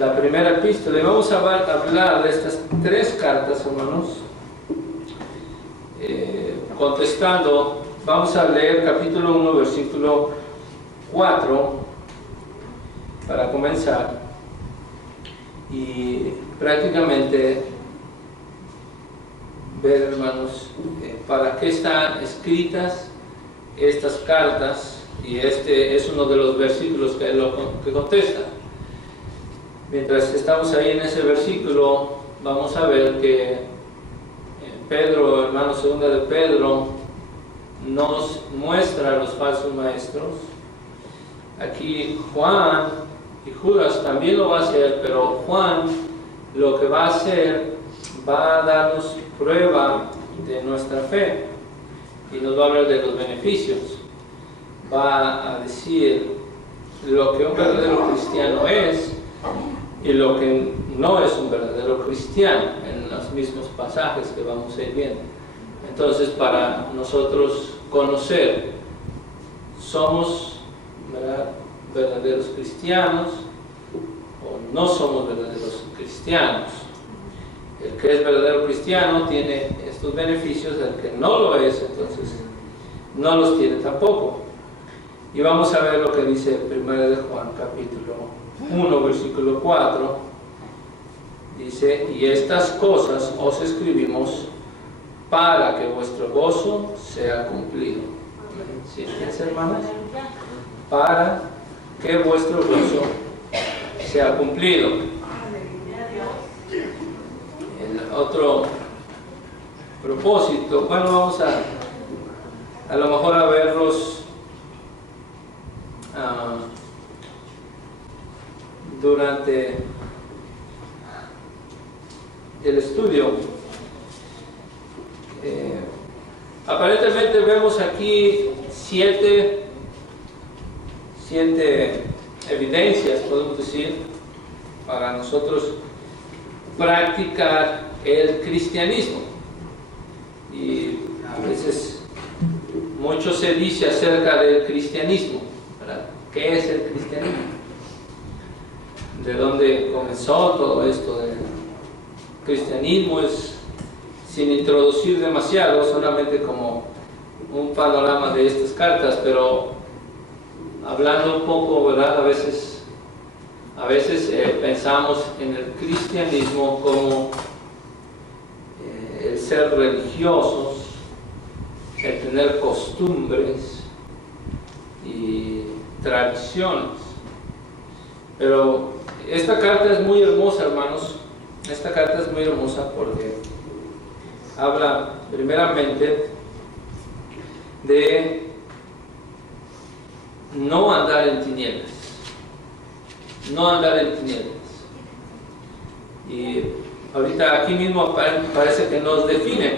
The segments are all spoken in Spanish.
la primera epístola. Y vamos a hablar de estas tres cartas, hermanos. Contestando, vamos a leer capítulo 1, versículo 4, para comenzar. Y prácticamente ver, hermanos, para qué están escritas estas cartas, y este es uno de los versículos que contesta. Mientras estamos ahí en ese versículo, vamos a ver que Pedro, hermano, segunda de Pedro, nos muestra a los falsos maestros. Aquí Juan y Judas también lo va a hacer, pero Juan lo que va a hacer, va a darnos prueba de nuestra fe y nos va a hablar de los beneficios. Va a decir lo que un verdadero cristiano es y lo que no es un verdadero cristiano en los mismos pasajes que vamos a ir viendo. Entonces, para nosotros conocer, somos verdaderos cristianos o no somos verdaderos cristianos. El que es verdadero cristiano tiene estos beneficios, el que no lo es, entonces no los tiene tampoco. Y vamos a ver lo que dice 1 de Juan, capítulo 1, versículo 4. Dice: y estas cosas os escribimos para que vuestro gozo sea cumplido. ¿Sí, hermanos? Para que vuestro gozo sea cumplido. El otro propósito, bueno, vamos a lo mejor a verlos durante el estudio. Aparentemente vemos aquí siete evidencias, podemos decir, para nosotros practicar el cristianismo. Y a veces mucho se dice acerca del cristianismo, ¿verdad? ¿Qué es el cristianismo? ¿De dónde comenzó todo esto del cristianismo? Es, sin introducir demasiado, solamente como un panorama de estas cartas, pero hablando un poco, ¿verdad? A veces pensamos en el cristianismo como el ser religiosos, el tener costumbres y tradiciones. Pero esta carta es muy hermosa, hermanos. Esta carta es muy hermosa porque habla primeramente de no andar en tinieblas. No andar en tinieblas. Y ahorita aquí mismo parece que nos define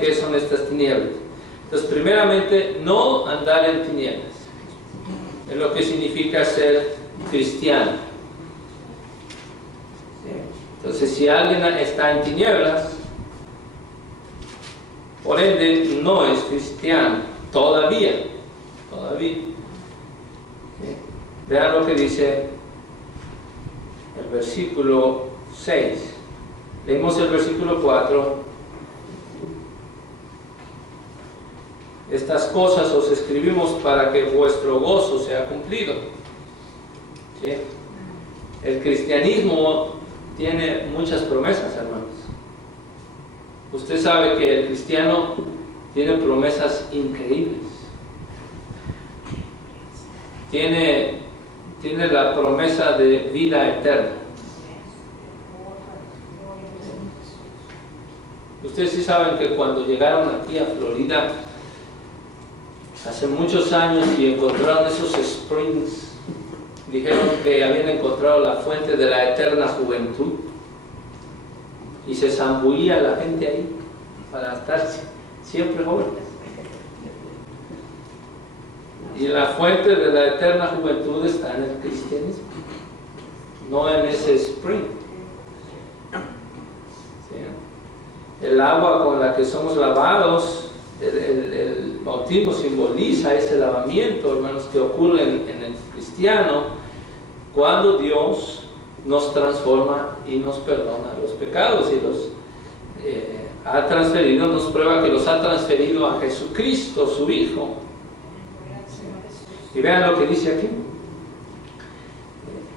qué son estas tinieblas. Entonces, primeramente, no andar en tinieblas. Es lo que significa ser cristiano. Entonces, si alguien está en tinieblas, por ende no es cristiano todavía. Vean lo que dice el versículo 6. Leímos el versículo 4. Estas cosas os escribimos para que vuestro gozo sea cumplido. ¿Sí? El cristianismo tiene muchas promesas, hermanos. Usted sabe que el cristiano tiene promesas increíbles. Tiene la promesa de vida eterna. Ustedes sí saben que cuando llegaron aquí a Florida hace muchos años y encontraron esos springs, dijeron que habían encontrado la fuente de la eterna juventud y se zambullía la gente ahí para estar siempre jóvenes. Y la fuente de la eterna juventud está en el cristianismo, no en ese spring. ¿Sí? El agua con la que somos lavados, el bautismo simboliza ese lavamiento, hermanos, que ocurre en el cristiano cuando Dios nos transforma y nos perdona los pecados y los ha transferido, nos prueba que los ha transferido a Jesucristo, su Hijo. Y vean lo que dice aquí.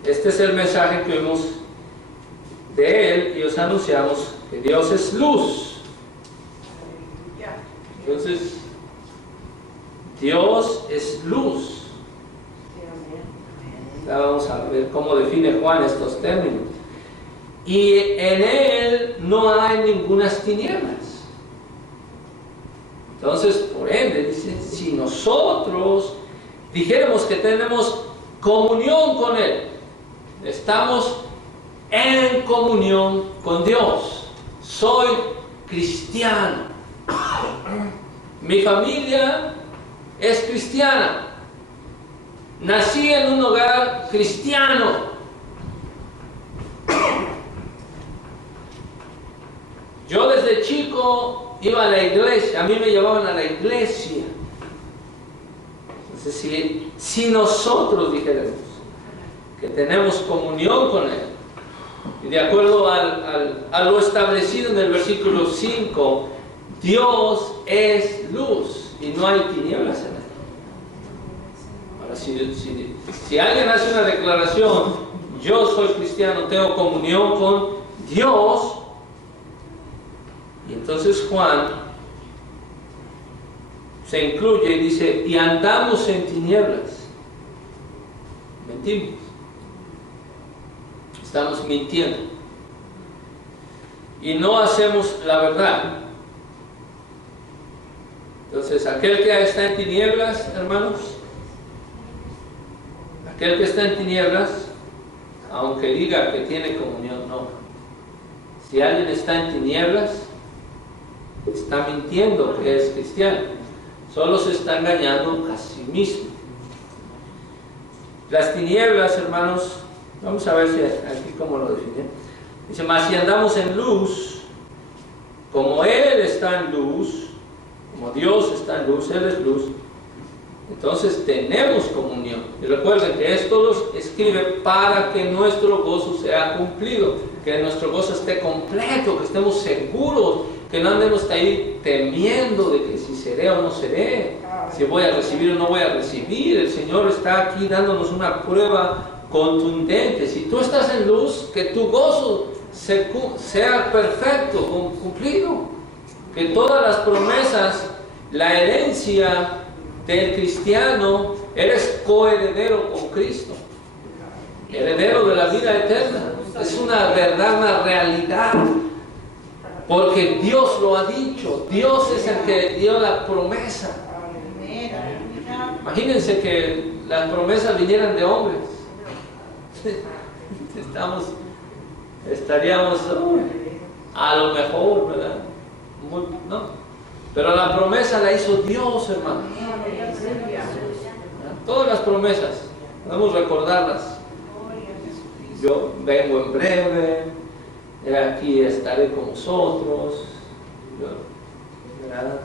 Este es el mensaje que oímos de Él y os anunciamos, que Dios es luz. Entonces, Dios es luz. Ya vamos a ver cómo define Juan estos términos. Y en Él no hay ningunas tinieblas. Entonces, por ende, dice, si nosotros dijéramos que tenemos comunión con Él, estamos en comunión con Dios. Soy cristiano. Mi familia es cristiana. Nací en un hogar cristiano. Yo desde chico iba a la iglesia, a mí me llevaban a la iglesia. Entonces, si nosotros dijéramos que tenemos comunión con Él, y de acuerdo a lo establecido en el versículo 5, Dios es luz y no hay tinieblas en Él. Ahora, si alguien hace una declaración, yo soy cristiano, tengo comunión con Dios, y entonces Juan se incluye y dice, y andamos en tinieblas. Mentimos. Estamos mintiendo. Y no hacemos la verdad. Entonces, aquel que está en tinieblas, hermanos, aquel que está en tinieblas, aunque diga que tiene comunión, no. Si alguien está en tinieblas, está mintiendo que es cristiano. Solo se está engañando a sí mismo. Las tinieblas, hermanos, vamos a ver si aquí cómo lo define. Dice, mas si andamos en luz, como Él está en luz, como Dios está en luz, Él es luz, entonces tenemos comunión. Y recuerden que esto lo escribe para que nuestro gozo sea cumplido, que nuestro gozo esté completo, que estemos seguros, que no andemos ahí temiendo de que si seré o no seré, si voy a recibir o no voy a recibir. El Señor está aquí dándonos una prueba contundente. Si tú estás en luz, que tu gozo sea perfecto, cumplido, que todas las promesas, la herencia del cristiano, eres coheredero con Cristo, heredero de la vida eterna. Es una verdad, una realidad, porque Dios lo ha dicho. Dios es el que dio la promesa. Imagínense que las promesas vinieran de hombres. Estaríamos a lo mejor, ¿verdad? No. Pero la promesa la hizo Dios, hermano. Todas las promesas, podemos recordarlas. Yo vengo en breve, aquí estaré con vosotros, ¿verdad?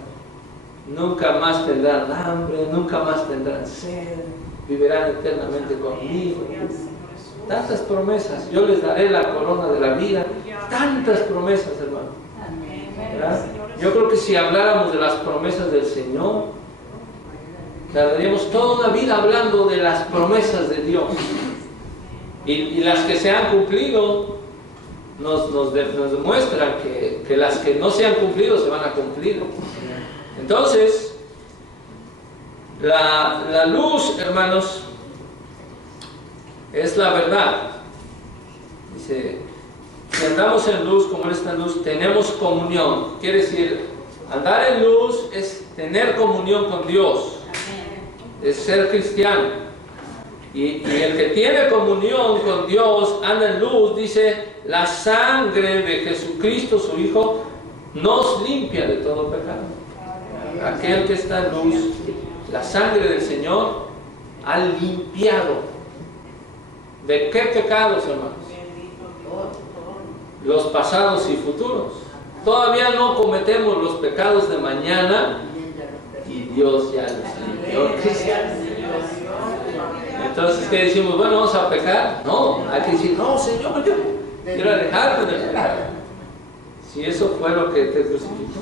Nunca más tendrán hambre, nunca más tendrán sed, vivirán eternamente conmigo. Tantas promesas, yo les daré la corona de la vida. Tantas promesas, hermano, ¿verdad? Yo creo que si habláramos de las promesas del Señor, tardaríamos toda una vida hablando de las promesas de Dios. Y las que se han cumplido nos demuestran que las que no se han cumplido se van a cumplir. Entonces, la luz, hermanos, es la verdad. Dice, si andamos en luz como Él está en luz, tenemos comunión. Quiere decir, andar en luz es tener comunión con Dios, es ser cristiano. Y el que tiene comunión con Dios, anda en luz, dice, la sangre de Jesucristo, su Hijo, nos limpia de todo pecado. Aquel que está en luz, la sangre del Señor ha limpiado. ¿De qué pecados, hermanos? Los pasados y futuros. Todavía no cometemos los pecados de mañana y Dios ya los limpió. Entonces, ¿qué decimos? Bueno, vamos a pecar. No, hay que decir, no, Señor, yo quiero alejarme del pecado. Si eso fue lo que te crucificó.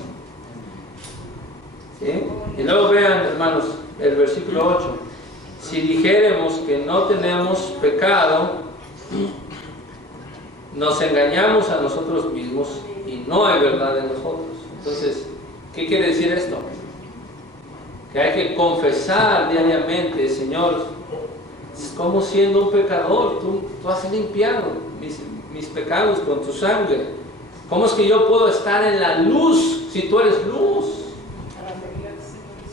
¿Sí? Y luego vean, hermanos, el versículo 8. Si dijéremos que no tenemos pecado, nos engañamos a nosotros mismos y no hay verdad en nosotros. Entonces, ¿qué quiere decir esto? Que hay que confesar diariamente, Señor, como siendo un pecador, tú has limpiado mis pecados con tu sangre. ¿Cómo es que yo puedo estar en la luz si tú eres luz?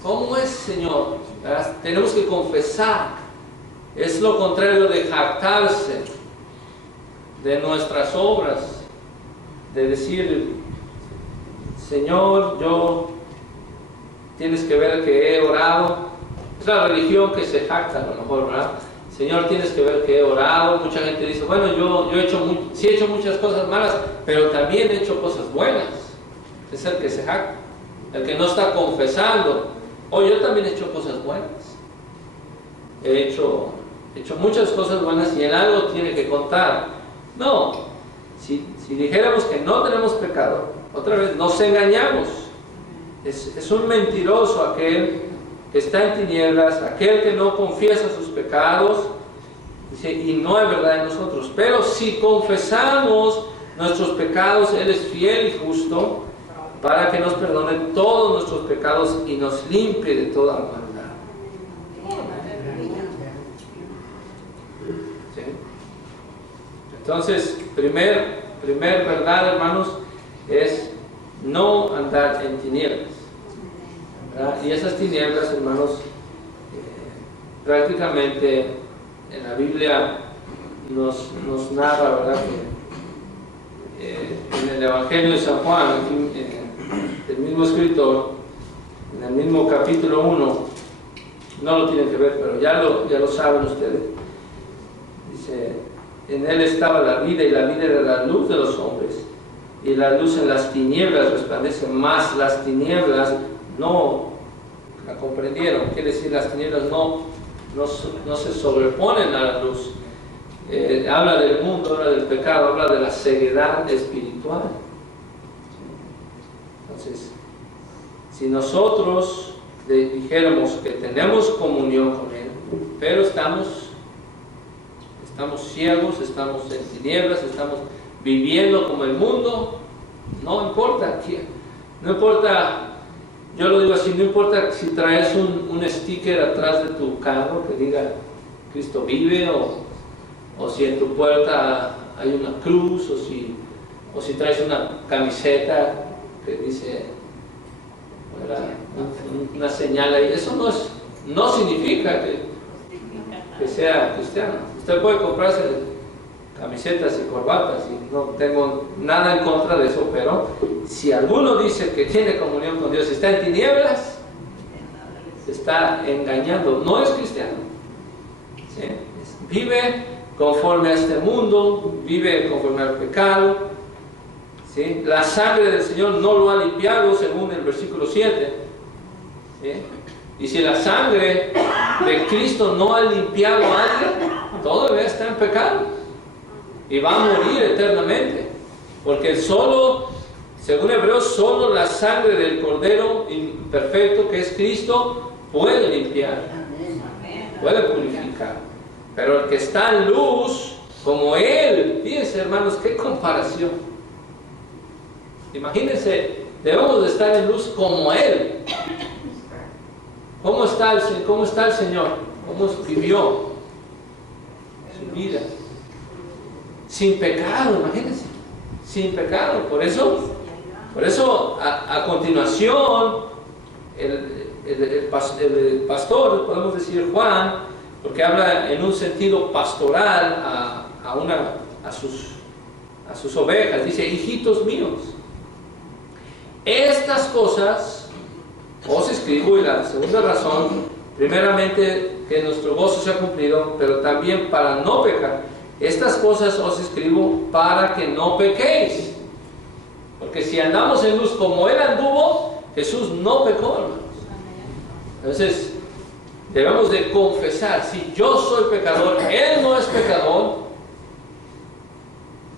¿Cómo es, Señor? ¿Verdad? Tenemos que confesar. Es lo contrario de jactarse de nuestras obras, de decir, Señor, tienes que ver que he orado. Es la religión que se jacta a lo mejor, ¿verdad? Señor, tienes que ver que he orado. Mucha gente dice, bueno, yo sí he hecho muchas cosas malas, pero también he hecho cosas buenas. Es el que se jacta, el que no está confesando. Yo también he hecho cosas buenas. He hecho muchas cosas buenas y en algo tiene que contar. No, si dijéramos que no tenemos pecado, otra vez nos engañamos. Es un mentiroso aquel que está en tinieblas, aquel que no confiesa sus pecados, dice, y no hay verdad en nosotros. Pero si confesamos nuestros pecados, Él es fiel y justo para que nos perdone todos nuestros pecados y nos limpie de toda maldad. ¿Sí? Entonces, primer verdad, hermanos, es no andar en tinieblas. ¿Verdad? Y esas tinieblas, hermanos, prácticamente en la Biblia nos narra, ¿verdad?, que en el Evangelio de San Juan, el mismo escritor, en el mismo capítulo 1, no lo tienen que ver, pero ya lo saben ustedes, dice, en él estaba la vida y la vida era la luz de los hombres, y la luz en las tinieblas resplandece, más las tinieblas no la comprendieron. Quiere decir, las tinieblas no se sobreponen a la luz. Habla del mundo, habla del pecado, habla de la ceguedad espiritual. Entonces, si nosotros dijéramos que tenemos comunión con Él, pero estamos ciegos, estamos en tinieblas, estamos viviendo como el mundo, no importa quién, no importa. Yo lo digo así, no importa si traes un sticker atrás de tu carro que diga Cristo vive, o si en tu puerta hay una cruz, o si traes una camiseta que dice, ¿verdad?, una señal ahí. Eso no significa que sea cristiano. Usted puede comprarse camisetas y corbatas, y no tengo nada en contra de eso, pero si alguno dice que tiene comunión con Dios y está en tinieblas, se está engañando, no es cristiano. ¿Sí? Vive conforme a este mundo, vive conforme al pecado. ¿Sí? La sangre del Señor no lo ha limpiado, según el versículo 7. ¿Sí? Y si la sangre de Cristo no ha limpiado a alguien, todavía está en pecado y va a morir eternamente, porque según Hebreos, solo la sangre del Cordero imperfecto, que es Cristo, puede limpiar, puede purificar. Pero el que está en luz, como Él, fíjense, hermanos, qué comparación. Imagínense, debemos de estar en luz como Él. ¿Cómo está el Señor? ¿Cómo vivió su vida? Sin pecado, imagínense, sin pecado. Por eso a continuación, el pastor, podemos decir Juan, porque habla en un sentido pastoral a sus ovejas, dice, hijitos míos, estas cosas os escribo, y la segunda razón, primeramente, que nuestro gozo sea cumplido, pero también para no pecar. Estas cosas os escribo para que no pequéis. Porque si andamos en luz como Él anduvo, Jesús no pecó, hermanos. Entonces, Debemos de confesar, si yo soy pecador, Él no es pecador,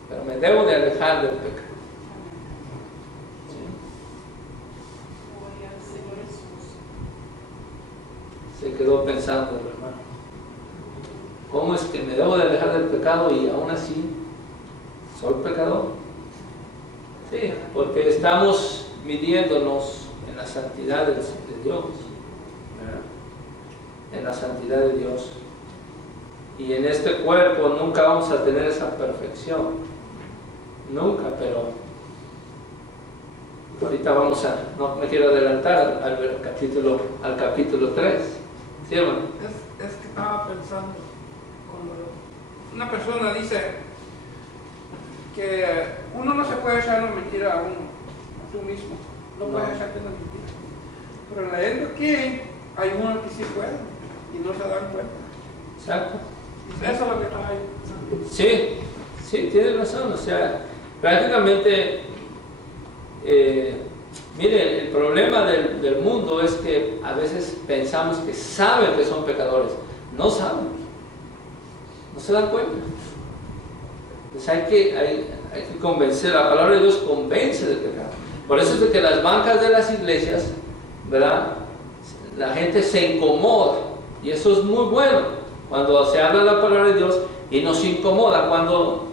pero me debo de alejar del pecado. Se quedó pensando el hermano, ¿cómo es que me debo de alejar del pecado y aún así soy pecador? Sí, porque estamos midiéndonos en la santidad de Dios, ¿verdad? En la santidad de Dios. Y en este cuerpo nunca vamos a tener esa perfección, nunca, pero ahorita vamos a, no me quiero adelantar al capítulo 3. ¿Sí, hermano? Es que estaba pensando, cuando una persona dice que uno no se puede echar una mentira a tú mismo, no puedes echarte una mentira. Pero leyendo aquí, hay uno que sí puede y no se dan cuenta. Exacto. Eso es lo que estaba ahí pensando. Sí, tienes razón. O sea, prácticamente, mire, el problema del mundo es que a veces pensamos que saben que son pecadores. No saben, no se dan cuenta. Pues hay que convencer, la palabra de Dios convence del pecado. Por eso es de que las bancas de las iglesias, ¿verdad?, la gente se incomoda, y eso es muy bueno cuando se habla la palabra de Dios y nos incomoda, cuando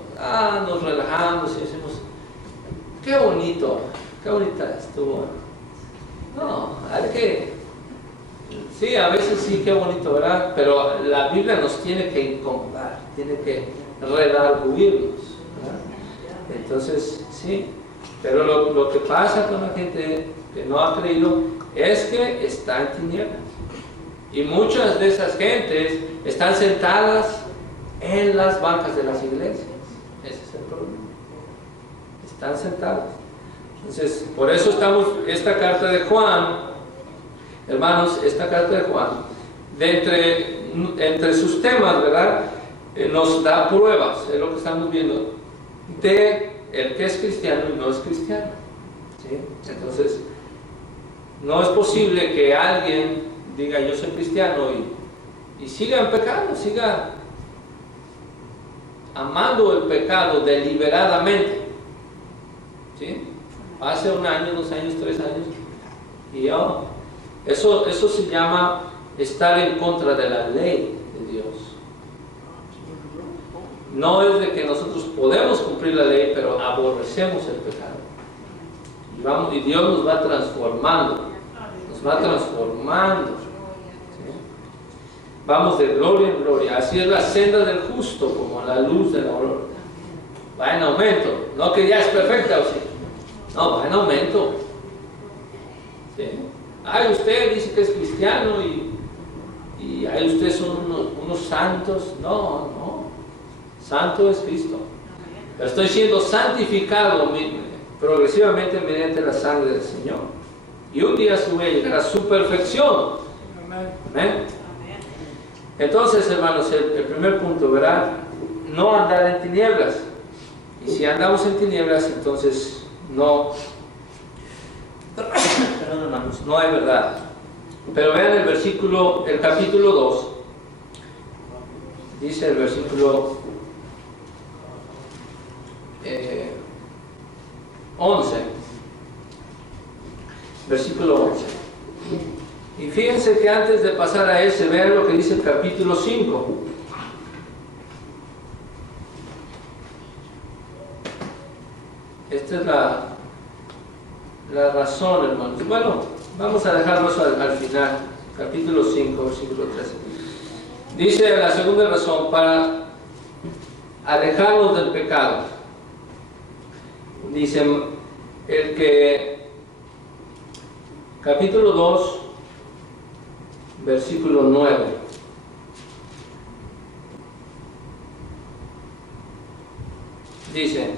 nos relajamos y decimos, qué bonita estuvo. No, hay que, sí, a veces sí, qué bonito, ¿verdad? Pero la Biblia nos tiene que incomodar, tiene que redarguirnos, ¿verdad? Entonces, sí, pero lo que pasa con la gente que no ha creído es que está en tinieblas. Y muchas de esas gentes están sentadas en las bancas de las iglesias. Ese es el problema. Están sentadas. Entonces, por eso esta carta de Juan, hermanos, esta carta de Juan, entre sus temas, ¿verdad?, nos da pruebas, es lo que estamos viendo, de el que es cristiano y no es cristiano. ¿Sí? Entonces, no es posible que alguien diga yo soy cristiano y siga en pecado, siga amando el pecado deliberadamente. ¿Sí? Hace 1 año, 2 años, 3 años, y eso se llama estar en contra de la ley de Dios. No es de que nosotros podemos cumplir la ley, pero aborrecemos el pecado. Y Dios nos va transformando. ¿Sí? Vamos de gloria en gloria. Así es la senda del justo, como la luz de la aurora. Va en aumento. No que ya es perfecta, ¿o sí? No, va en aumento. ¿Sí? Ay, usted dice que es cristiano y ay, ustedes son unos santos. No. Santo es Cristo. Pero estoy siendo santificado progresivamente mediante la sangre del Señor. Y un día voy a llegar a su perfección. Amén. Entonces, hermanos, el primer punto, ¿verdad? No andar en tinieblas. Y si andamos en tinieblas, entonces no, perdón, hermanos, no hay verdad. Pero vean el capítulo 2. Dice el versículo 11. Versículo 11. Y fíjense que antes de pasar a ese, vean lo que dice el capítulo 5. Esta es la razón, hermanos. Bueno, vamos a dejarlo al final. Capítulo 5, versículo 13. Dice la segunda razón, para alejarnos del pecado. Dice capítulo 2, versículo 9. Dice,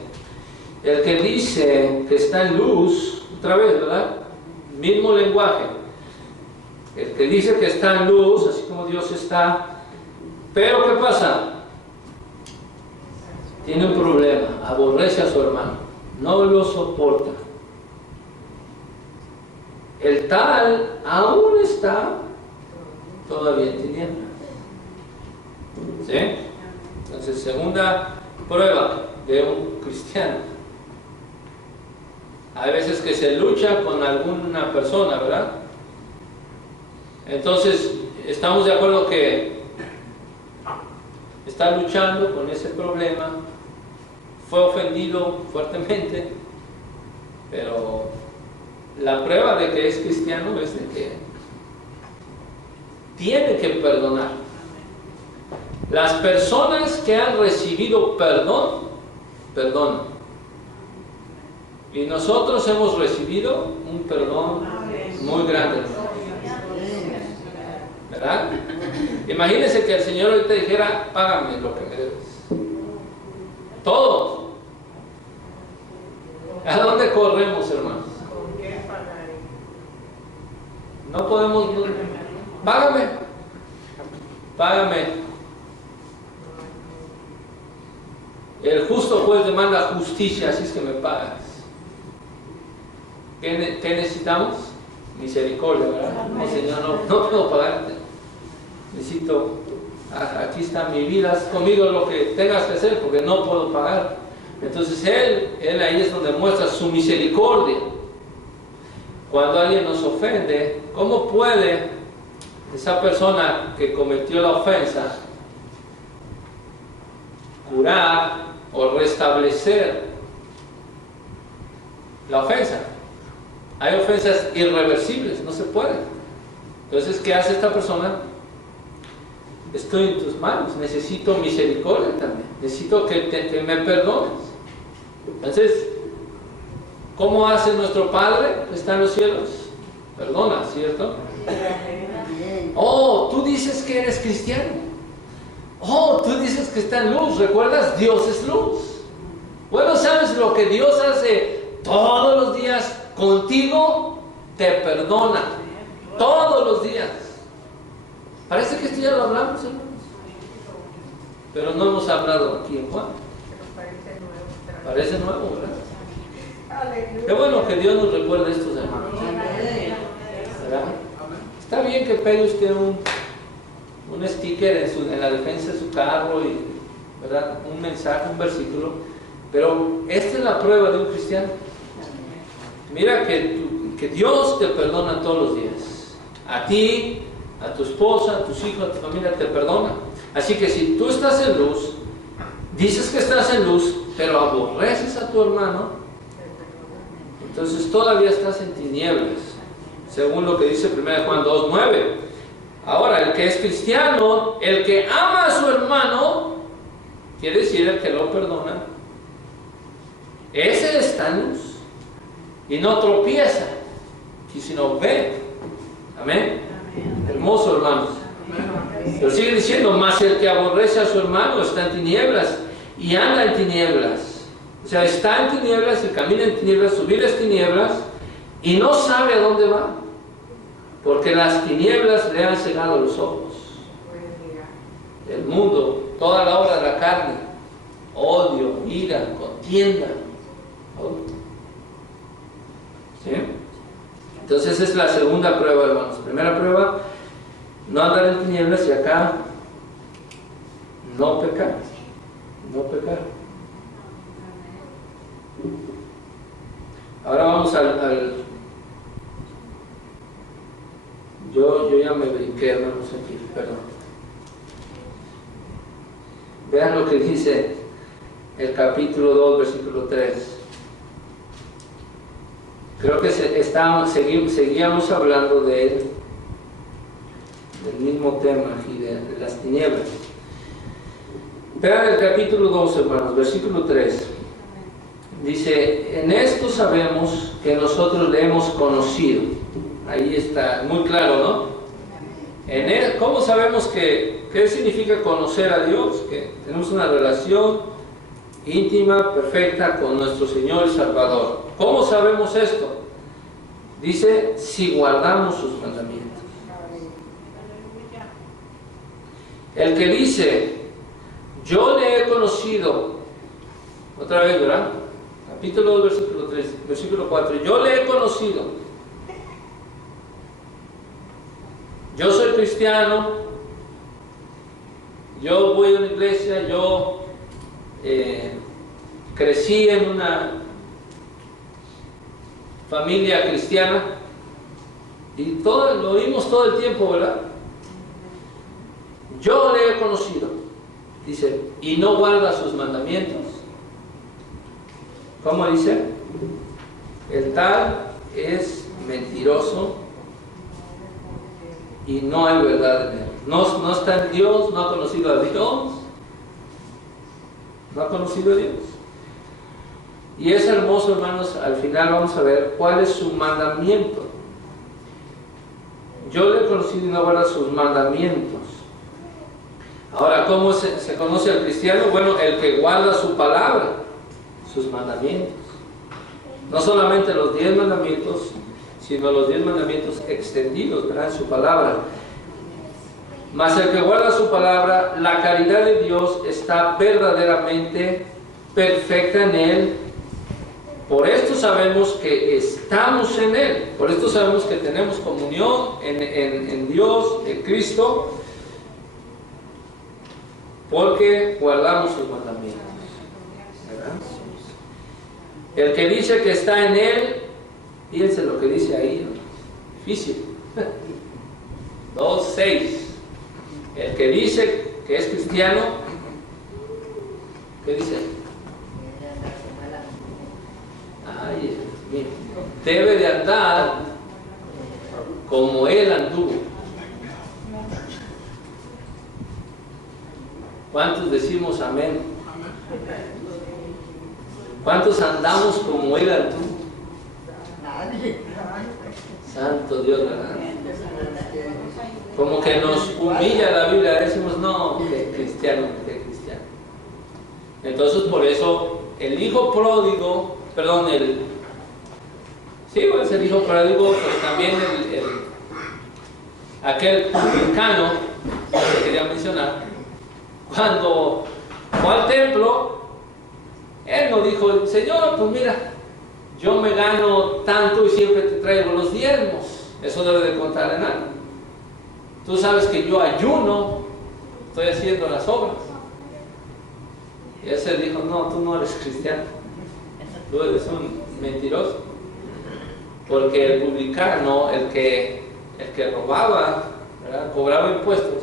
el que dice que está en luz, otra vez, ¿verdad? Mismo lenguaje. El que dice que está en luz, así como Dios está, pero ¿qué pasa? Tiene un problema, aborrece a su hermano, no lo soporta. El tal aún está todavía en tinieblas. ¿Sí? Entonces, segunda prueba de un cristiano. Hay veces que se lucha con alguna persona, ¿verdad? Entonces, estamos de acuerdo que está luchando con ese problema, fue ofendido fuertemente, pero la prueba de que es cristiano es de que tiene que perdonar. Las personas que han recibido perdón, perdonan. Y nosotros hemos recibido un perdón muy grande, ¿verdad? Imagínense que el Señor ahorita dijera, págame lo que me debes. Todo. ¿A dónde corremos, hermanos? No podemos... Págame. Págame. El justo juez demanda justicia, así es que me pagas. ¿Qué necesitamos? Misericordia, ¿verdad? No, Señor, no puedo pagarte. Necesito, aquí está mi vida, haz conmigo lo que tengas que hacer porque no puedo pagar. Entonces Él ahí es donde muestra su misericordia. Cuando alguien nos ofende, ¿cómo puede esa persona que cometió la ofensa curar o restablecer la ofensa? Hay ofensas irreversibles, no se puede. Entonces, ¿qué hace esta persona? Estoy en tus manos, necesito misericordia también, necesito que me perdones. Entonces, ¿cómo hace nuestro Padre que está en los cielos? Perdona, ¿cierto? Oh, tú dices que eres cristiano. Oh, tú dices que está en luz. ¿Recuerdas? Dios es luz. Bueno, ¿sabes lo que Dios hace todos los días contigo? Te perdona. Todos los días. Parece que esto ya lo hablamos, hermanos. Pero no hemos hablado aquí en Juan. Parece nuevo, ¿verdad? Qué bueno que Dios nos recuerde estos hermanos. ¿Verdad? Está bien que pegue usted un sticker en la defensa de su carro, y, ¿verdad? Un mensaje, un versículo, pero esta es la prueba de un cristiano. Mira que Dios te perdona todos los días. A ti, a tu esposa, a tus hijos, a tu familia te perdona. Así que si tú estás en luz, dices que estás en luz, pero aborreces a tu hermano, entonces todavía estás en tinieblas, según lo que dice 1 Juan 2:9. Ahora, el que es cristiano, el que ama a su hermano, quiere decir el que lo perdona, ese está en luz y no tropieza, sino ve. Amén. Hermoso, hermanos. Pero sigue diciendo, más el que aborrece a su hermano está en tinieblas y anda en tinieblas. O sea, está en tinieblas y camina en tinieblas, su vida es tinieblas y no sabe a dónde va, porque las tinieblas le han cegado los ojos. El mundo, toda la obra de la carne, odio, ira, contienda. ¿Sí? Entonces es la segunda prueba, hermanos. Primera prueba, no andar en tinieblas, y acá no pecar. No pecar. Ahora vamos al yo ya me brinqué, hermanos, aquí, perdón. Vean lo que dice el capítulo 2, versículo 3. Creo que seguíamos hablando del mismo tema aquí, de las tinieblas. Vean el capítulo 2, hermanos, versículo 3. Dice, en esto sabemos que nosotros le hemos conocido. Ahí está, muy claro, ¿no? ¿Cómo sabemos qué significa conocer a Dios? Que tenemos una relación íntima, perfecta con nuestro Señor y Salvador. ¿Cómo sabemos esto? Dice, si guardamos sus mandamientos. El que dice, yo le he conocido, otra vez, ¿verdad? Capítulo 2, versículo 3, versículo 4, yo le he conocido. Yo soy cristiano, yo voy a una iglesia, yo crecí en una familia cristiana y todo, lo oímos todo el tiempo, ¿verdad? Yo le he conocido, dice, y no guarda sus mandamientos. ¿Cómo dice? El tal es mentiroso y no hay verdad en él. No está en Dios, no ha conocido a Dios, no ha conocido a Dios. Y es hermoso, hermanos, al final vamos a ver cuál es su mandamiento. Yo le he conocido y no guarda sus mandamientos. Ahora, ¿cómo se conoce al cristiano? Bueno, el que guarda su palabra, sus mandamientos. No solamente los 10 mandamientos, sino los 10 mandamientos extendidos, ¿verdad? En su palabra. Mas el que guarda su palabra, la caridad de Dios está verdaderamente perfecta en él. Por esto sabemos que estamos en él. Por esto sabemos que tenemos comunión en Dios, en Cristo, porque guardamos sus mandamientos, ¿verdad? El que dice que está en él, fíjense lo que dice ahí, ¿no? Difícil. 2:6. El que dice que es cristiano, ¿qué dice? Ay, mira, debe de andar como él anduvo. ¿Cuántos decimos amén? ¿Cuántos andamos como él anduvo? Santo Dios, ¿verdad? Como que nos humilla la Biblia, decimos, no, que cristiano, que cristiano. Entonces, por eso, el hijo pródigo, perdón, sí, es el hijo pródigo, pero también aquel publicano, que quería mencionar, cuando fue al templo, él no dijo, Señor, pues mira, yo me gano tanto y siempre te traigo los diezmos. Eso debe de contar en algo. Tú sabes que yo ayuno, estoy haciendo las obras. Y ese dijo, no, tú no eres cristiano, tú eres un mentiroso. Porque el publicano, el que robaba, ¿verdad?, cobraba impuestos,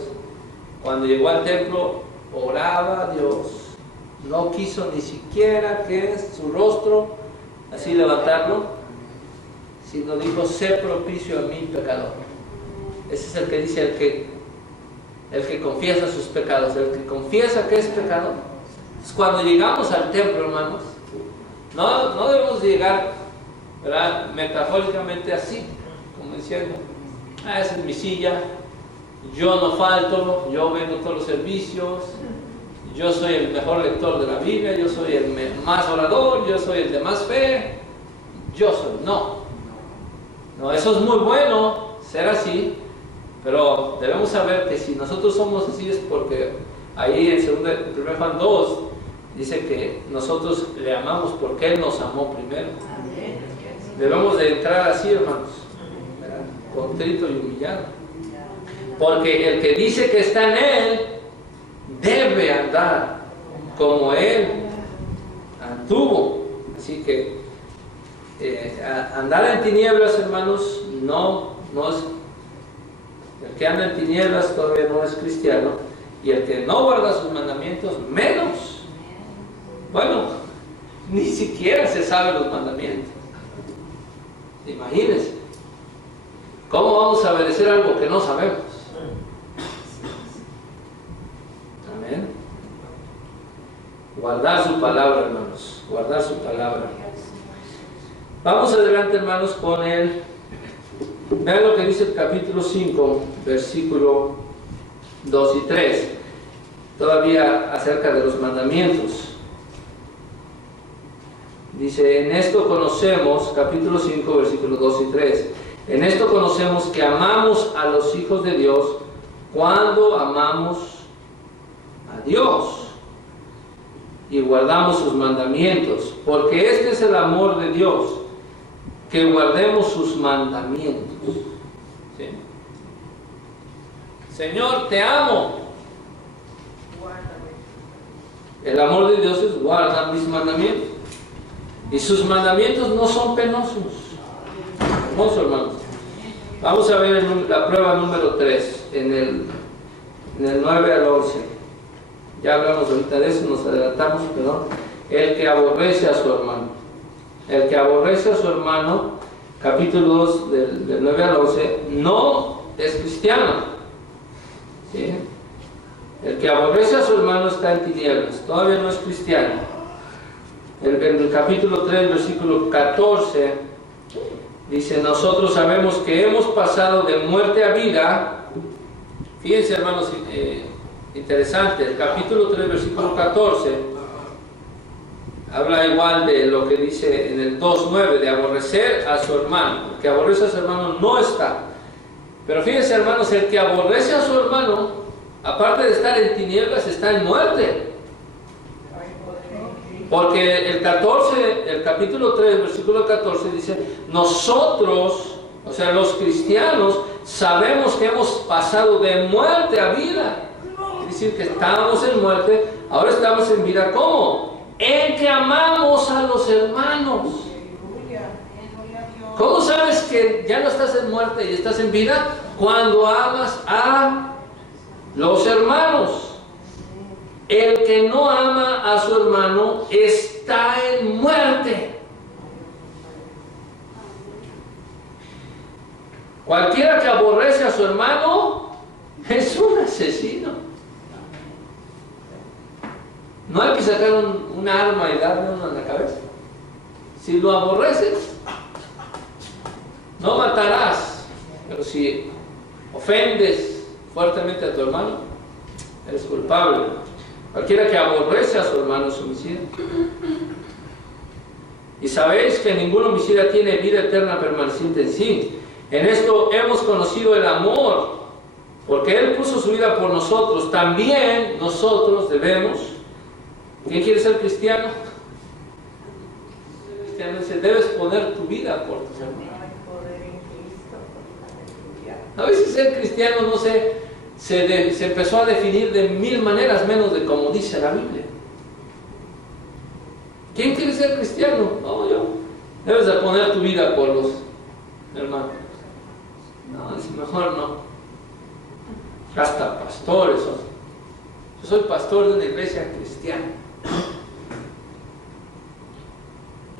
cuando llegó al templo, oraba a Dios. No quiso ni siquiera que su rostro así levantarlo, sino dijo, sé propicio a mi pecador. Ese es el que dice, el que confiesa sus pecados, el que confiesa que es pecador. Es cuando llegamos al templo, hermanos, no debemos llegar, ¿verdad?, metafóricamente así, como diciendo, esa es mi silla, yo no falto, yo vengo a todos los servicios, yo soy el mejor lector de la Biblia, yo soy el más orador, yo soy el de más fe, yo soy. No, eso es muy bueno, ser así, pero debemos saber que si nosotros somos así es porque ahí en 1 Juan 2 dice que nosotros le amamos porque Él nos amó primero. Debemos de entrar así, hermanos, ¿verdad?, contrito y humillado, porque el que dice que está en Él debe andar como Él anduvo. Así que andar en tinieblas, hermanos, no es. El que anda en tinieblas todavía no es cristiano, y el que no guarda sus mandamientos, menos. Bueno, ni siquiera se sabe los mandamientos. Imagínense, ¿cómo vamos a obedecer algo que no sabemos? Amén. Guardar su palabra, hermanos, guardar su palabra. Vamos adelante, hermanos, con vean lo que dice el capítulo 5, versículo 2 y 3, todavía acerca de los mandamientos. Dice, en esto conocemos, capítulo 5, versículos 2 y 3, en esto conocemos que amamos a los hijos de Dios cuando amamos a Dios y guardamos sus mandamientos, porque este es el amor de Dios, que guardemos sus mandamientos. ¿Sí? Señor, te amo. El amor de Dios es guardar mis mandamientos. Y sus mandamientos no son penosos. Hermoso, hermanos. Vamos a ver la prueba número 3, en el 9 al 11. Ya hablamos ahorita de eso, nos adelantamos, perdón. El que aborrece a su hermano. El que aborrece a su hermano, capítulo 2, del 9 al 11, no es cristiano. ¿Sí? El que aborrece a su hermano está en tinieblas, todavía no es cristiano. En el capítulo 3, versículo 14, dice: nosotros sabemos que hemos pasado de muerte a vida. Fíjense, hermanos, interesante, el capítulo 3, versículo 14, habla igual de lo que dice en el 2.9, de aborrecer a su hermano. El que aborrece a su hermano no está. Pero fíjense, hermanos, el que aborrece a su hermano, aparte de estar en tinieblas, está en muerte. Porque el capítulo 3, versículo 14 dice: nosotros, o sea, los cristianos, sabemos que hemos pasado de muerte a vida. Es decir, que estábamos en muerte, ahora estamos en vida. ¿Cómo? En que amamos a los hermanos. ¿Cómo sabes que ya no estás en muerte y estás en vida? Cuando amas a los hermanos. El que no ama a su hermano está en muerte. Cualquiera que aborrece a su hermano es un asesino. No hay que sacar un arma y darle uno en la cabeza. Si lo aborreces, no matarás. Pero si ofendes fuertemente a tu hermano, eres culpable. Cualquiera que aborrece a su hermano es homicida. Y sabéis que ningún homicida tiene vida eterna permaneciente en sí. En esto hemos conocido el amor, porque Él puso su vida por nosotros. También nosotros debemos. ¿Quién quiere ser cristiano? El cristiano dice: debes poner tu vida por tus hermanos. A veces ser cristiano, no sé, se empezó a definir de 1000 maneras, menos de como dice la Biblia. ¿Quién quiere ser cristiano? No, yo. Debes de poner tu vida por los hermanos. No, es mejor no. Hasta pastores. Yo soy pastor de una iglesia cristiana.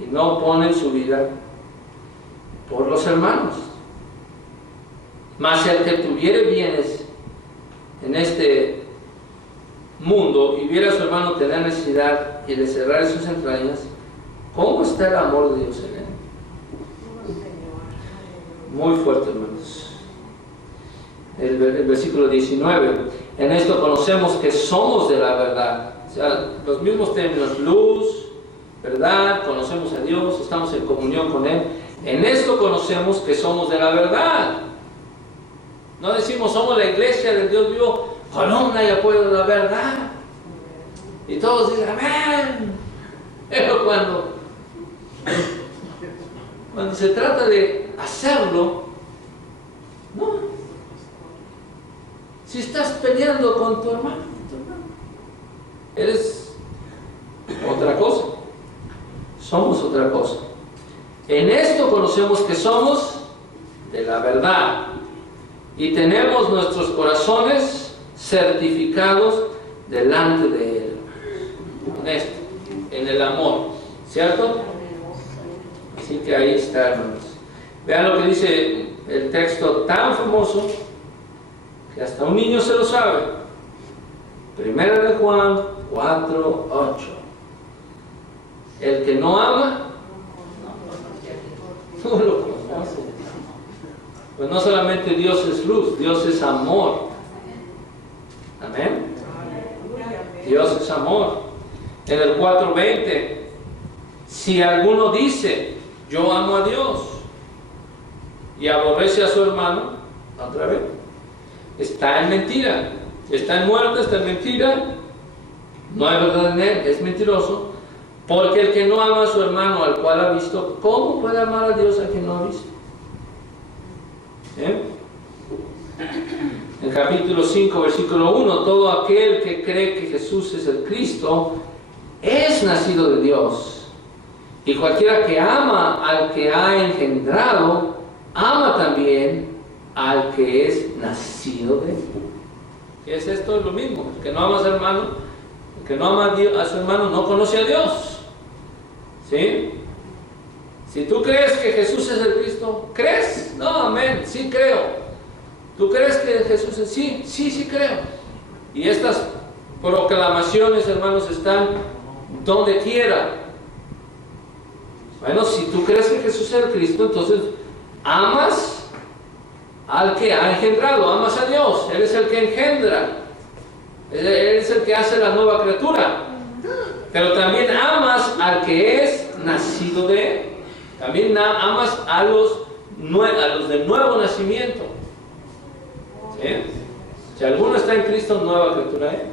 Y no ponen su vida por los hermanos. Mas el que tuviere bienes en este mundo y viera a su hermano tener necesidad y le cerrare sus entrañas, ¿cómo está el amor de Dios en él? Muy fuerte, hermanos. El versículo 19: en esto conocemos que somos de la verdad. O sea, los mismos términos: luz, verdad, conocemos a Dios, estamos en comunión con Él. En esto conocemos que somos de la verdad. No decimos somos la iglesia del Dios vivo, columna y apoyo de la verdad. Y todos dicen amén. Pero cuando se trata de hacerlo, no. Si estás peleando con tu hermano, eres otra cosa. Somos otra cosa. En esto conocemos que somos de la verdad. Y tenemos nuestros corazones certificados delante de Él. En esto, en el amor, ¿cierto? Así que ahí está, hermanos. Vean lo que dice el texto tan famoso que hasta un niño se lo sabe. 1 de Juan 4:8. El que no ama, no lo conoce. Pues no solamente Dios es luz, Dios es amor. Amén. Dios es amor. En el 4:20, si alguno dice yo amo a Dios y aborrece a su hermano, otra vez, está en mentira, está en muerte, está en mentira, no hay verdad en él, es mentiroso. Porque el que no ama a su hermano al cual ha visto, ¿cómo puede amar a Dios al que no ha visto? En capítulo 5, versículo 1, todo aquel que cree que Jesús es el Cristo es nacido de Dios. Y cualquiera que ama al que ha engendrado, ama también al que es nacido de él. ¿Qué es esto? Es lo mismo. El que no ama a su hermano, el que no ama a su hermano no conoce a Dios. ¿Sí? Si tú crees que Jesús es el Cristo, ¿crees? No, amén, sí creo. ¿Tú crees que Jesús es? Sí, sí, sí creo. Y estas proclamaciones, hermanos, están donde quiera. Bueno, si tú crees que Jesús es el Cristo, entonces amas al que ha engendrado, amas a Dios. Él es el que engendra. Él es el que hace la nueva criatura. Pero también amas al que es nacido de él. También amas a los de nuevo nacimiento. ¿Sí? Si alguno está en Cristo, nueva criatura es.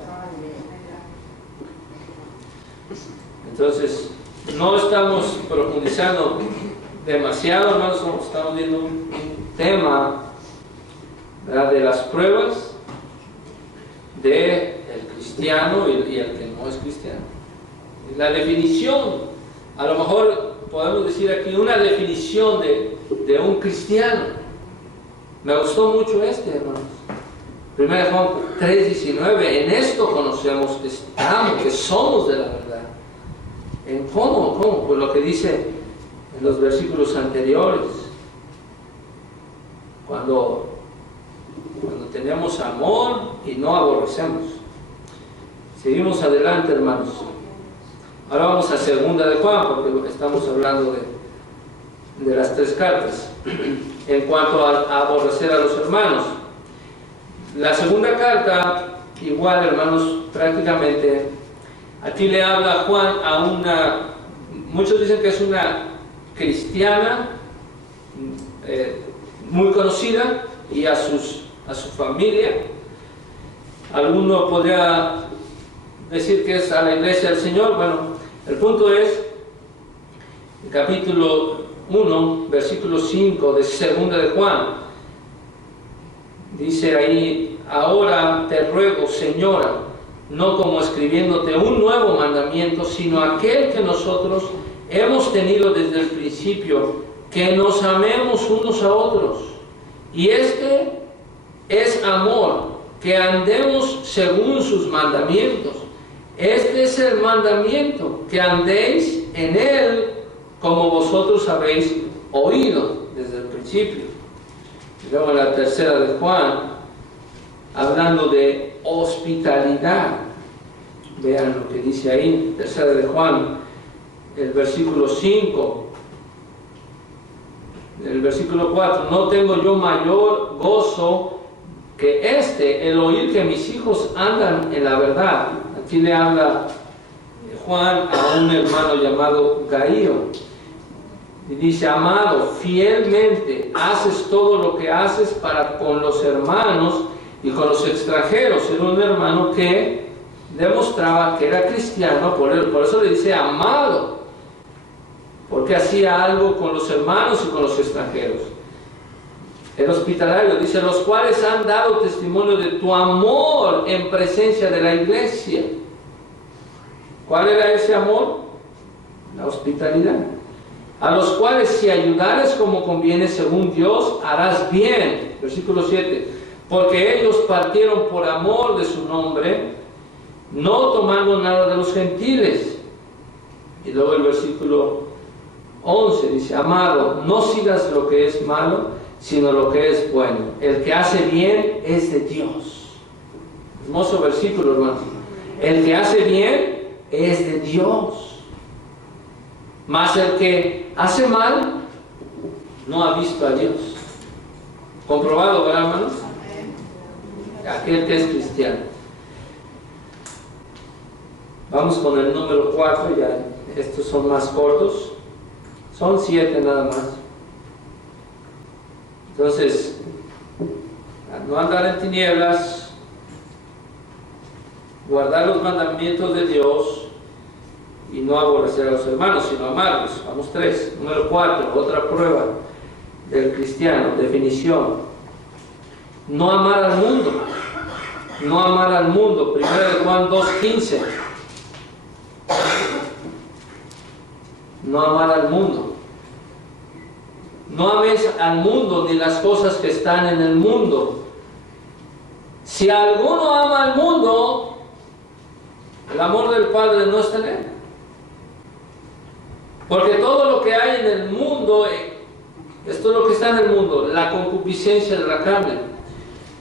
Entonces, no estamos profundizando demasiado, hermanos, estamos viendo un tema, ¿verdad?, de las pruebas del cristiano y el que no es cristiano. La definición, a lo mejor podemos decir aquí una definición de un cristiano. Me gustó mucho hermanos. 1 Juan 3:19, en esto conocemos que estamos, que somos de la verdad. ¿En cómo? Pues lo que dice en los versículos anteriores. Cuando tenemos amor y no aborrecemos. Seguimos adelante, hermanos. Ahora vamos a 2 de Juan, porque estamos hablando de las 3 cartas. En cuanto a aborrecer a los hermanos, la segunda carta, igual, hermanos, prácticamente, aquí le habla Juan a una, muchos dicen que es una cristiana muy conocida, y a su familia. Alguno podría decir que es a la iglesia del Señor. Bueno, el punto es, el capítulo 1, versículo 5 de 2 de Juan, dice ahí: ahora te ruego, Señora, no como escribiéndote un nuevo mandamiento, sino aquel que nosotros hemos tenido desde el principio, que nos amemos unos a otros. Y este es amor, que andemos según sus mandamientos. Este es el mandamiento, que andéis en él como vosotros habéis oído desde el principio. Y luego la 3 de Juan, hablando de hospitalidad. Vean lo que dice ahí, 3 de Juan, el versículo 5. El versículo 4, no tengo yo mayor gozo que el oír que mis hijos andan en la verdad. Aquí le habla Juan a un hermano llamado Gaío. Y dice: amado, fielmente haces todo lo que haces para con los hermanos y con los extranjeros. Era un hermano que demostraba que era cristiano, por eso le dice amado, porque hacía algo con los hermanos y con los extranjeros. El hospitalario dice: los cuales han dado testimonio de tu amor en presencia de la iglesia. ¿Cuál era ese amor? La hospitalidad. A los cuales si ayudares como conviene según Dios, harás bien. Versículo 7. Porque ellos partieron por amor de su nombre, no tomando nada de los gentiles. Y luego el versículo 11 dice: amado, no sigas lo que es malo, sino lo que es bueno. El que hace bien es de Dios. Hermoso versículo, hermano. El que hace bien es de Dios. Mas el que hace mal no ha visto a Dios. Comprobado, ¿verdad, hermanos? Aquel que es cristiano. Vamos con el número 4, ya estos son más cortos. Son 7 nada más. Entonces, no andar en tinieblas, guardar los mandamientos de Dios y no aborrecer a los hermanos, sino amarlos. Vamos 3. Número 4, otra prueba del cristiano, definición. No amar al mundo. No amar al mundo. 1 Juan 2:15. No amar al mundo. No ames al mundo ni las cosas que están en el mundo. Si alguno ama al mundo, el amor del Padre no está en él. Porque todo lo que hay en el mundo, esto es lo que está en el mundo: la concupiscencia de la carne,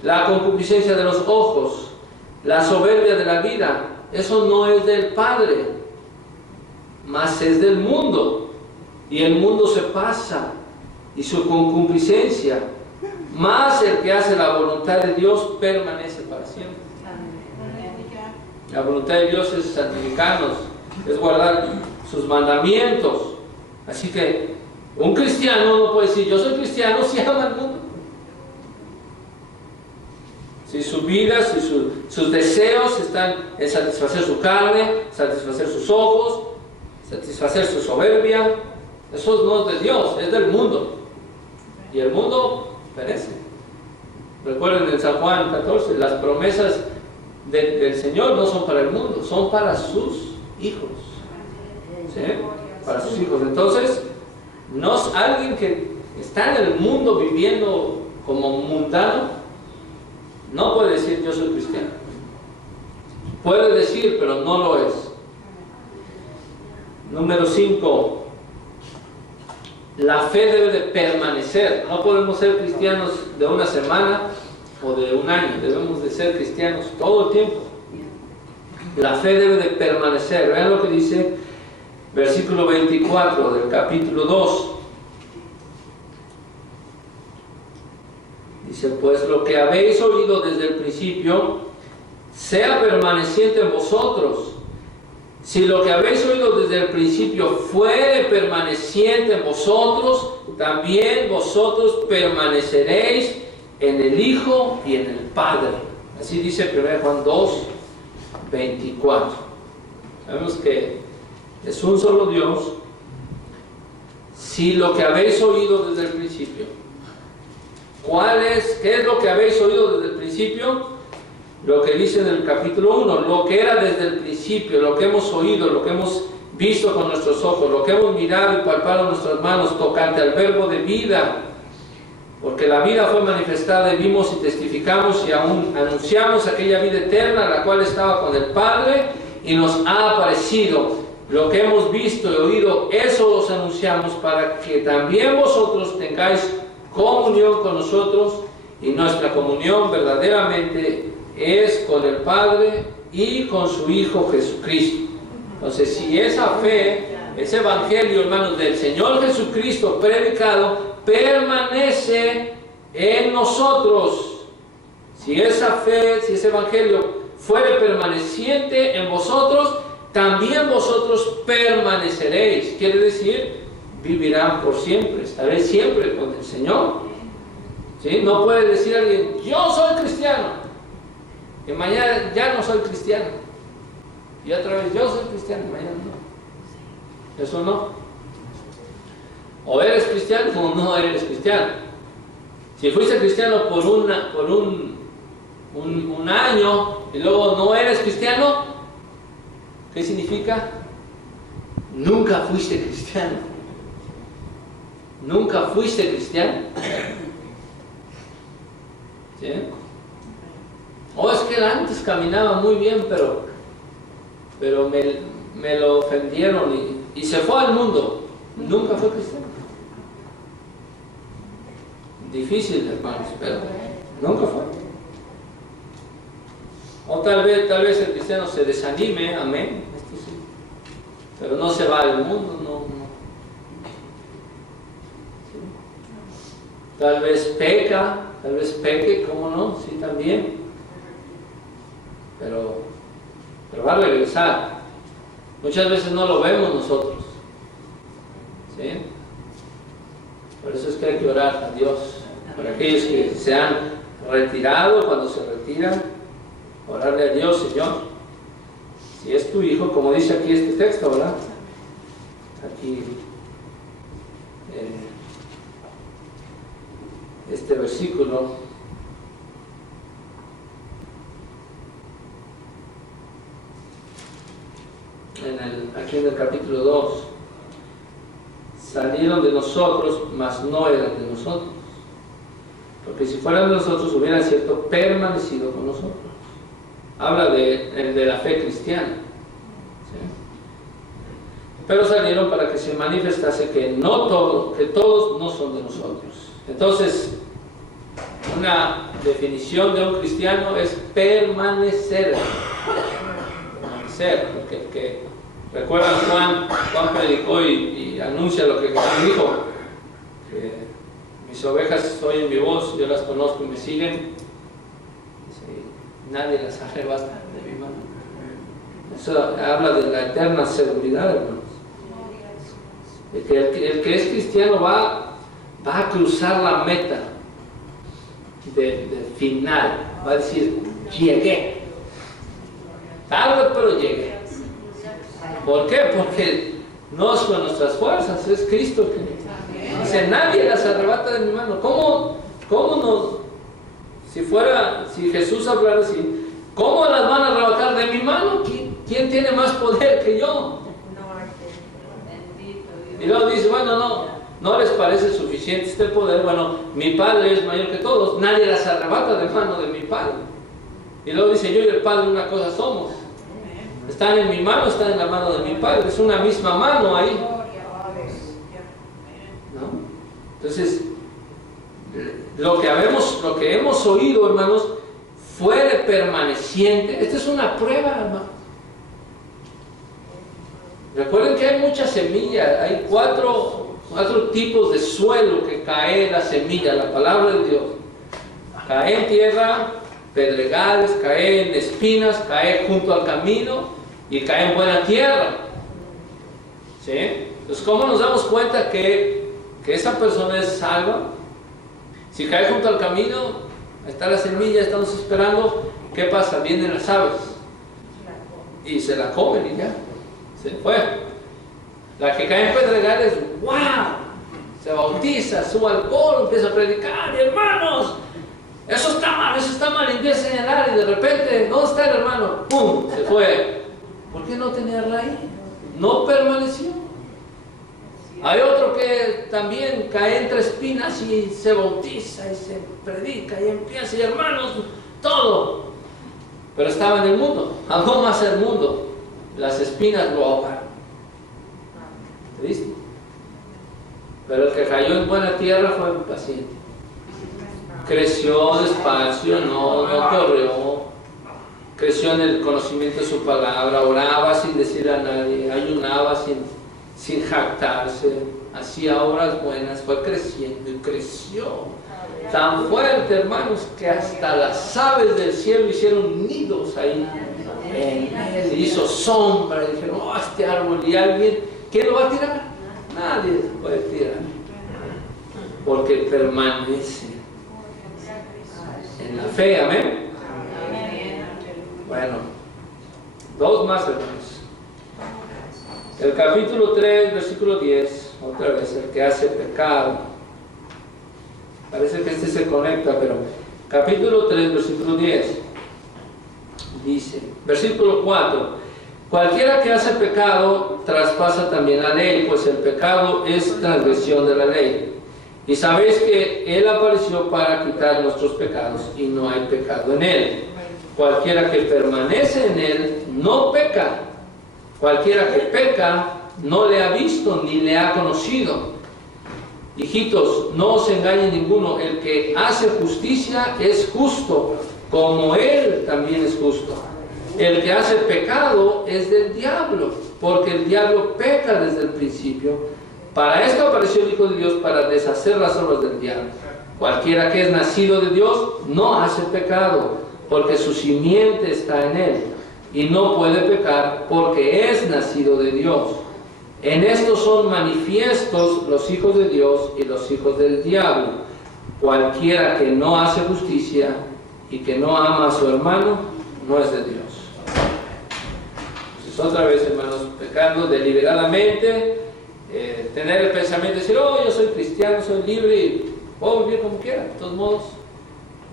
la concupiscencia de los ojos, la soberbia de la vida, eso no es del Padre, mas es del mundo. Y el mundo se pasa, y su concupiscencia, mas el que hace la voluntad de Dios permanece para siempre. La voluntad de Dios es santificarnos, es guardar sus mandamientos. Así que un cristiano no puede decir yo soy cristiano si ama al mundo. Si su vida, si sus deseos están en satisfacer su carne, satisfacer sus ojos, satisfacer su soberbia, eso no es de Dios, es del mundo. Y el mundo perece. Recuerden en San Juan 14, las promesas del Señor no son para el mundo, son para sus hijos. ¿Sí? Para sus hijos. Entonces, no es alguien que está en el mundo viviendo como mundano, no puede decir yo soy cristiano. Puede decir, pero no lo es. Número 5. La fe debe de permanecer. No podemos ser cristianos de una semana o de un año. Debemos de ser cristianos todo el tiempo. La fe debe de permanecer. Vean lo que dice versículo 24 del capítulo 2. Dice, pues lo que habéis oído desde el principio sea permaneciente en vosotros. Si lo que habéis oído desde el principio fuere permaneciente en vosotros, también vosotros permaneceréis en el Hijo y en el Padre. Así dice 1 Juan 2, 24. Sabemos que es un solo Dios. Si lo que habéis oído desde el principio, ¿qué es lo que habéis oído desde el principio? Lo que dice en el capítulo 1, lo que era desde el principio, lo que hemos oído, lo que hemos visto con nuestros ojos, lo que hemos mirado y palpado en nuestras manos tocante al verbo de vida, porque la vida fue manifestada y vimos y testificamos y aún anunciamos aquella vida eterna, la cual estaba con el Padre y nos ha aparecido. Lo que hemos visto y oído, eso os anunciamos para que también vosotros tengáis comunión con nosotros, y nuestra comunión verdaderamente es con el Padre y con su Hijo Jesucristo. Entonces, si esa fe, ese evangelio, hermanos, del Señor Jesucristo predicado, permanece en nosotros, si esa fe, si ese evangelio fuere permaneciente en vosotros, también vosotros permaneceréis. Quiere decir, vivirán por siempre, estaréis siempre con el Señor. ¿Sí? No puede decir alguien, yo soy cristiano, y mañana ya no soy cristiano, y otra vez yo soy cristiano, y mañana no. Eso no. O eres cristiano o no eres cristiano. Si fuiste cristiano por un año y luego no eres cristiano, ¿qué significa? Nunca fuiste cristiano. Nunca fuiste cristiano. ¿Sí? O es que él antes caminaba muy bien, pero me lo ofendieron y se fue al mundo. Nunca fue cristiano. Difícil, hermanos, pero nunca fue. O tal vez el cristiano se desanime, amén, esto sí, pero no se va al mundo, no. ¿Sí? Tal vez peque, ¿cómo no? Sí, también. Pero va a regresar. Muchas veces no lo vemos nosotros. ¿Sí? Por eso es que hay que orar a Dios. Para aquellos que se han retirado, cuando se retiran, orarle a Dios, Señor. Si es tu hijo, como dice aquí este texto, ¿verdad? Aquí, este versículo. fin del capítulo 2. Salieron de nosotros, mas no eran de nosotros. Porque si fueran de nosotros, hubieran cierto permanecido con nosotros. Habla de la fe cristiana. ¿Sí? Pero salieron para que se manifestase que todos no son de nosotros. Entonces, una definición de un cristiano es permanecer. Permanecer. Porque recuerdan Juan predicó y anuncia lo que Jesús dijo. Que mis ovejas oyen mi voz, yo las conozco y me siguen. Nadie las arrebata de mi mano. Eso habla de la eterna seguridad, hermanos. El que es cristiano va a cruzar la meta del final. Va a decir, llegué. Tarde, pero llegué. ¿Por qué? Porque no es con nuestras fuerzas, es Cristo que dice, nadie las arrebata de mi mano. ¿Cómo nos... Si Jesús hablara así, ¿cómo las van a arrebatar de mi mano? ¿Quién tiene más poder que yo? Y luego dice, bueno, no les parece suficiente este poder. Bueno, mi Padre es mayor que todos, nadie las arrebata de mano de mi Padre. Y luego dice, yo y el Padre una cosa somos. Están en mi mano, están en la mano de mi Padre. Es una misma mano ahí. ¿No? Entonces, lo que hemos oído, hermanos, fuere permaneciente. Esta es una prueba, hermano. Recuerden que hay mucha semilla. Hay cuatro tipos de suelo que cae la semilla, la palabra de Dios. Cae en tierra, pedregales, cae en espinas, cae junto al camino y cae en buena tierra. ¿Sí? Entonces, ¿cómo nos damos cuenta que esa persona es salva? Si cae junto al camino, está la semilla, estamos esperando, ¿qué pasa? Vienen las aves y se la comen y ya, se fue. La que cae en pedregales, ¡wow! Se bautiza, sube al coro, empieza a predicar, y hermanos, eso está mal, empieza a señalar y de repente, ¿dónde está el hermano? ¡Pum! Se fue. ¿Por qué no tenía raíz? No permaneció. Hay otro que también cae entre espinas y se bautiza y se predica y empieza, y hermanos, todo. Pero estaba en el mundo, amó más el mundo. Las espinas lo ahogaron. ¿Triste? Pero el que cayó en buena tierra fue paciente. Creció despacio, no corrió. Creció en el conocimiento de su palabra, oraba sin decirle a nadie, ayunaba sin jactarse, hacía obras buenas, fue creciendo y creció tan fuerte, hermanos, que hasta las aves del cielo hicieron nidos ahí en él, hizo sombra y dijeron, este árbol, y alguien, ¿quién lo va a tirar? Nadie lo puede tirar, porque permanece en la fe, amén. Bueno, dos más, hermanos. El capítulo 3, versículo 10, otra vez, el que hace pecado. Parece que este se conecta, pero capítulo 3, versículo 10, dice, versículo 4, cualquiera que hace pecado traspasa también la ley, pues el pecado es transgresión de la ley. Y sabéis que Él apareció para quitar nuestros pecados y no hay pecado en Él. Cualquiera que permanece en Él no peca. Cualquiera que peca no le ha visto ni le ha conocido. Hijitos, no os engañe ninguno. El que hace justicia es justo, como Él también es justo. El que hace pecado es del diablo, porque el diablo peca desde el principio. Para esto apareció el Hijo de Dios, para deshacer las obras del diablo. Cualquiera que es nacido de Dios no hace pecado, porque su simiente está en Él. Y no puede pecar porque es nacido de Dios. En esto son manifiestos los hijos de Dios y los hijos del diablo. Cualquiera que no hace justicia y que no ama a su hermano, no es de Dios. Entonces, otra vez, hermanos, pecando deliberadamente, tener el pensamiento de decir, yo soy cristiano, soy libre y puedo vivir como quiera. De todos modos,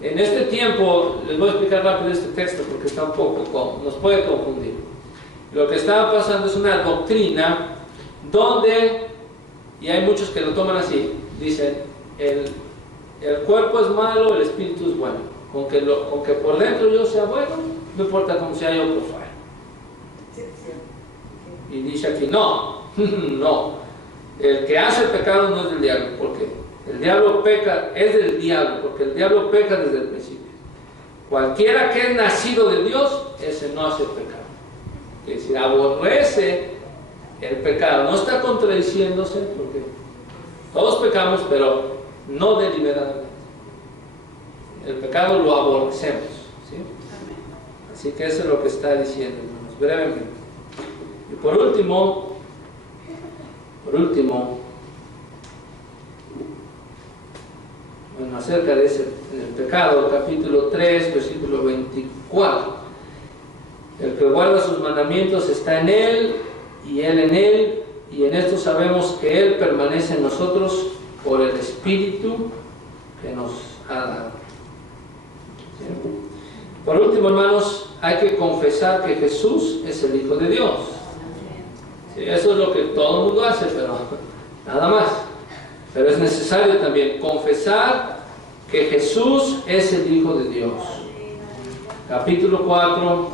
en este tiempo, les voy a explicar rápido este texto porque está un poco, nos puede confundir. Lo que estaba pasando es una doctrina donde, y hay muchos que lo toman así, dicen, el cuerpo es malo, el espíritu es bueno. Con que por dentro yo sea bueno, no importa cómo sea yo por fuera. Y dice aquí, no, no. El que hace pecado no es del diablo, porque el diablo peca, es del diablo, porque el diablo peca desde el principio. Cualquiera que es nacido de Dios, ese no hace pecado. Es decir, aborrece el pecado. No está contradiciéndose, porque todos pecamos, pero no deliberadamente. El pecado lo aborrecemos, ¿sí? Así que eso es lo que está diciendo, hermanos, brevemente. Y por último, bueno, acerca de ese el pecado, capítulo 3, versículo 24. El que guarda sus mandamientos está en él, y él en él, y en esto sabemos que él permanece en nosotros por el Espíritu que nos ha dado. Por último, hermanos, hay que confesar que Jesús es el Hijo de Dios. Sí, eso es lo que todo el mundo hace, pero nada más. Pero es necesario también confesar que Jesús es el Hijo de Dios. Capítulo 4,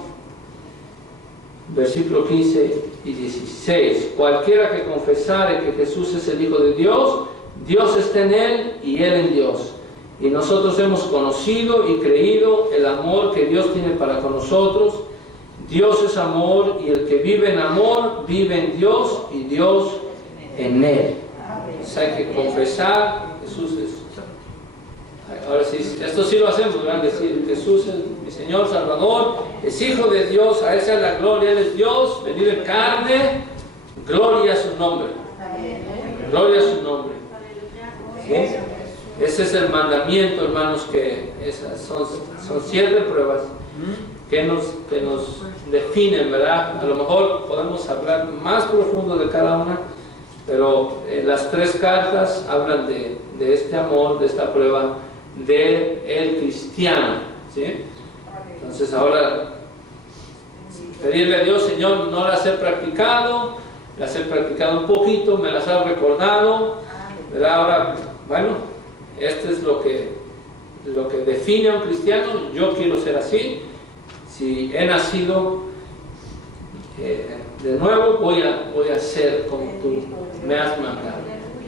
versículo 15 y 16. Cualquiera que confesare que Jesús es el Hijo de Dios, Dios está en él y él en Dios. Y nosotros hemos conocido y creído el amor que Dios tiene para con nosotros. Dios es amor, y el que vive en amor vive en Dios y Dios en él. Entonces hay que confesar Jesús es. Ahora sí, esto sí lo hacemos, ¿verdad? Decir Jesús es mi Señor Salvador, es Hijo de Dios, a Él sea la gloria, Él es Dios, venido en carne, gloria a su nombre. Gloria a su nombre. ¿Sí? Ese es el mandamiento, hermanos, que esas son 7 pruebas que nos definen, ¿verdad? A lo mejor podemos hablar más profundo de cada una, pero las 3 cartas hablan de este amor, de esta prueba del cristiano, ¿sí? Entonces ahora pedirle a Dios, Señor, no las he practicado un poquito, me las has recordado, ¿verdad? Ahora, bueno, esto es lo que define a un cristiano. Yo quiero ser así. Si he nacido de nuevo, voy a ser como tú me has mandado.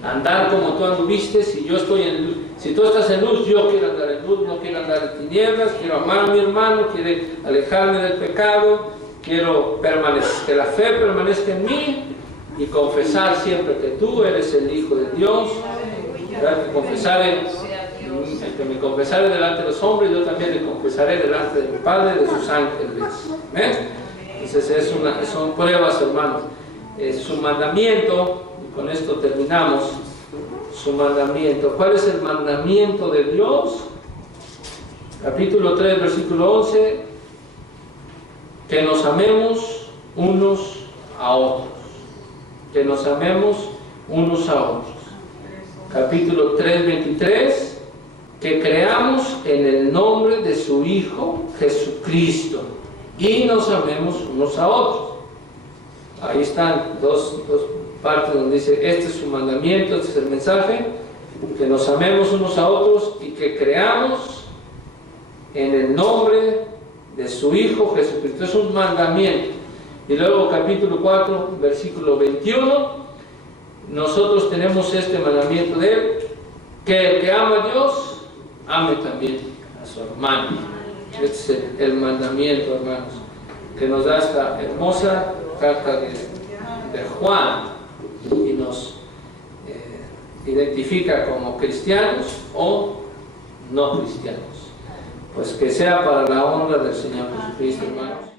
Andar como tú anduviste. Si tú estás en luz, yo quiero andar en luz, no quiero andar en tinieblas. Quiero amar a mi hermano, quiero alejarme del pecado, quiero que la fe permanezca en mí y confesar siempre que tú eres el Hijo de Dios. El que me confesare delante de los hombres, yo también le confesaré delante del Padre y de sus ángeles. ¿Ves? Entonces son pruebas, hermanos. Su mandamiento, y con esto terminamos, su mandamiento. ¿Cuál es el mandamiento de Dios? Capítulo 3, versículo 11, que nos amemos unos a otros. Que nos amemos unos a otros. Capítulo 3, 23, que creamos en el nombre de su Hijo Jesucristo y nos amemos unos a otros. Ahí están dos partes donde dice, este es su mandamiento, este es el mensaje, que nos amemos unos a otros y que creamos en el nombre de su Hijo Jesucristo. Es un mandamiento. Y luego capítulo 4, versículo 21, nosotros tenemos este mandamiento de Él, que el que ama a Dios, ame también a su hermano. Este es el mandamiento, hermanos, que nos da esta hermosa carta de Juan y nos identifica como cristianos o no cristianos. Pues que sea para la honra del Señor Jesucristo, hermanos.